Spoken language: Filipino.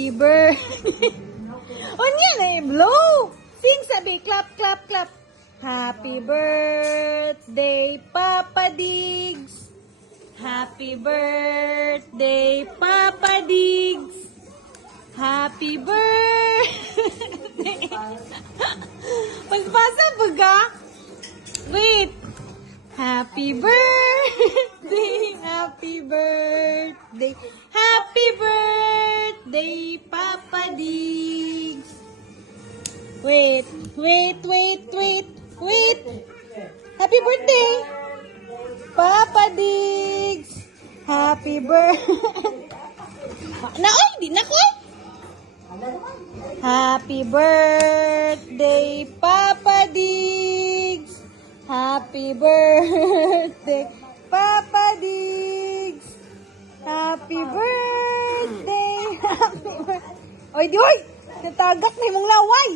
Happy birthday. Onya na blow. Sing sabi, clap, clap, clap. Happy birthday, Papa Diggs. Happy birthday, Papa Diggs. Happy birthday. Pagpasa baga. Wait. Happy birthday, happy birthday, happy birthday, Papa Diggs. Wait. Happy birthday, Papa Diggs. Happy birthday. Naoy, di na ko. Happy birthday, Papa Diggs. Happy birthday, Papa Diggs. Happy birthday. Happy birthday. Oy, di oy. Natagak na imong laway.